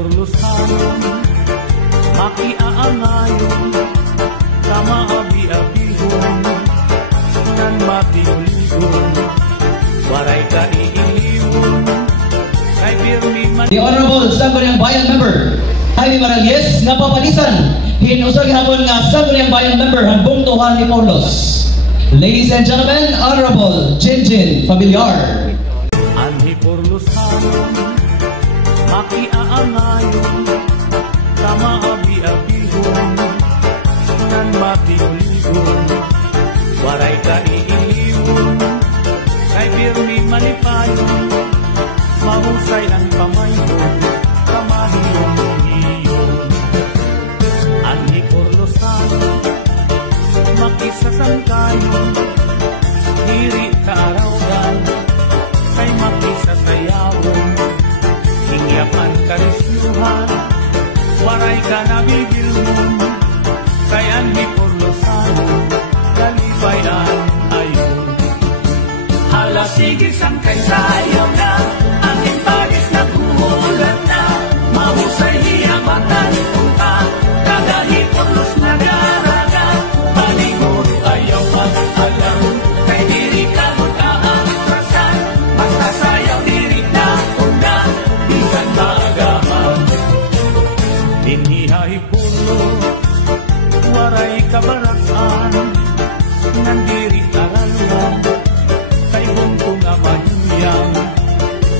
porlusanon, makiaangayon, kamaabi-abihon, nan matiuligon, waray ka iiliwon, kay pirmi man. The Honorable Sangguniang Bayan Member, Jaime Marangues, nga papalisan, hinusag hapon nga Sangguniang Bayan Member, Hanbong Tuhan ni Porlos. Ladies and gentlemen, Honorable Jinjin Familiar. Anhi porlusanon, makiaangayon, kamaabi-abihon, nan matiuligon, waray ka iiliwon, kay pirmi malipayon, mahusay ang pamayon, kamahiyong-hiyong. Anhi porlusanon, makisasangkayon, diri kaarawan, kay makisasayawon, hingyapan karisyuhan, waray ka nabigilmon, kay anhi porlusanon, kalibayan ayon. Hala sige sangkay sayo na, ang impagis na buhulan na, mahusay hiyamatan ka, kagahi porlos na garaga, paliguro ayaw mag-alam, kay diri ka mag-aatrasan, masasayaw diri na una, bisan maagaman. Dinihay pulo, waray kabarakan, nandiri taraluan, kay buntong amaniyang,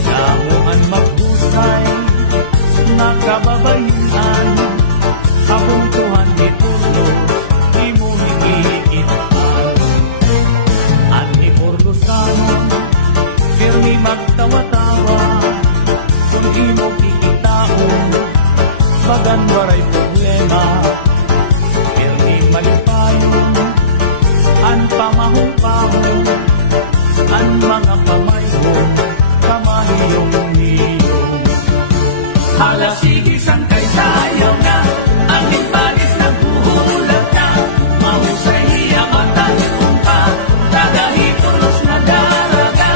namuan maghusay, nakababayan, kabuntuhan ni pulo, imuhigiitan. Anhi porlusanon, pirmi magtawa-tawa, kung imo kikitaon, bagan waray problema, pirmi malipayon, an pamahong-pahong, an mga kamay mo, kamahiyong-hiyong. Hala sige sangkay sayaw na, ang impagis na buhulan na, mahusay hiyamatan ka, kagahi tulos na daraga,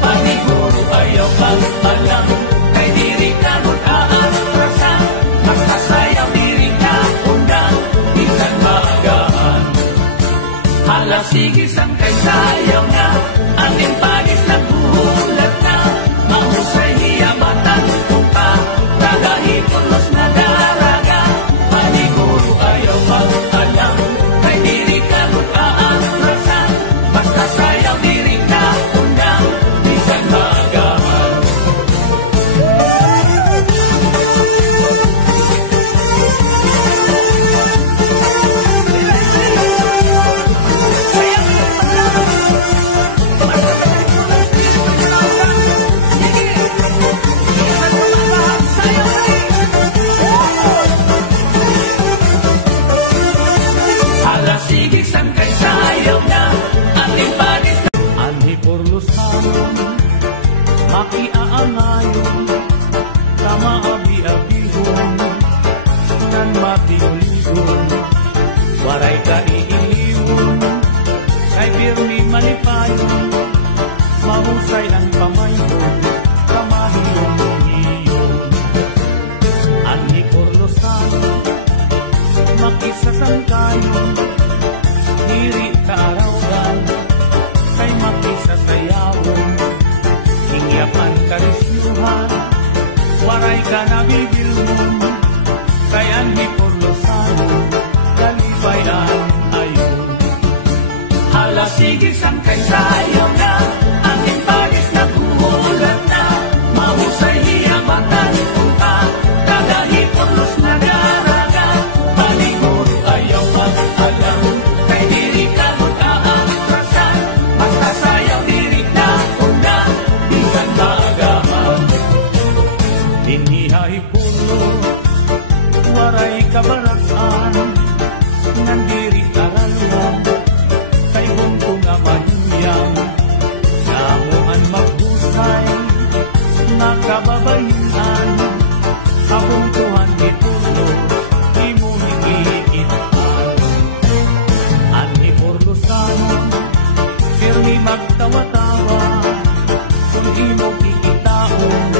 paniguro ayaw mag-alam, kay diri ka mag-aatrasan, magsasayaw diri ka undang, bisan maagaan. Hala sige sangkay sayaw na, ang impagis na buhulan na, mahusay hiyamatan ka, kagahi tulos na daraga, paniguro ayaw mag-alam, kay diri ka mag-aatrasan, basta sayaw diri ka undang, bisan maagahan. Hala sige sangkay sayaw na, ang impagis na anhi porlusanon, makiaangayon, kamaabi-abihon, nan matiuligon, waray ka iiliwon, kay pirmi malipayon, mahusay ang pamayon, kamahiyong-hiyong. Anhi porlusanon, makisasangkayon, diri kaarawan, kay makisasayawon, hingyapan karisyuhan, waray ka nabigilmon, kay anhi porlusanon, kalibayan ayon. Hala sige sangkay sayaw na, ang impagis na buhulan na, mahusay hiyamatan ka, kagahi porlos na daraga, paniguro ayaw mag-alam, kay diri ka mag-aatrasan, masasayaw diri na una, bisan maagaman. Dinihay pulo, waray kabarakan, nandiri taraluan, kay buntong amaniyang, namuan maghusay, nakababayan, kabuntuhan ni pulo, imuhigiitan. Anhi porlusanon, pirmi magtawa-tawa, kung imo kikitaon,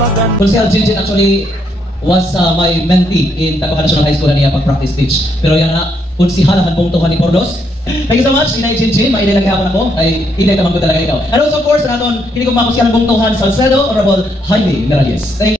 bagan. Well, si Jinjin actually was my mentee in Taguha National High School na niya pag-practice teach. Pero yan na, konsihala ang bungtuhan ni Porlos. Thank you so much, Inay Jinjin. Mainay lang gahapon ako. Ay, inay naman ko talaga ikaw. And also, of course, naton, hindi ko makusya ng bungtuhan Salcedo, Honorable Jaime Miralles. Thank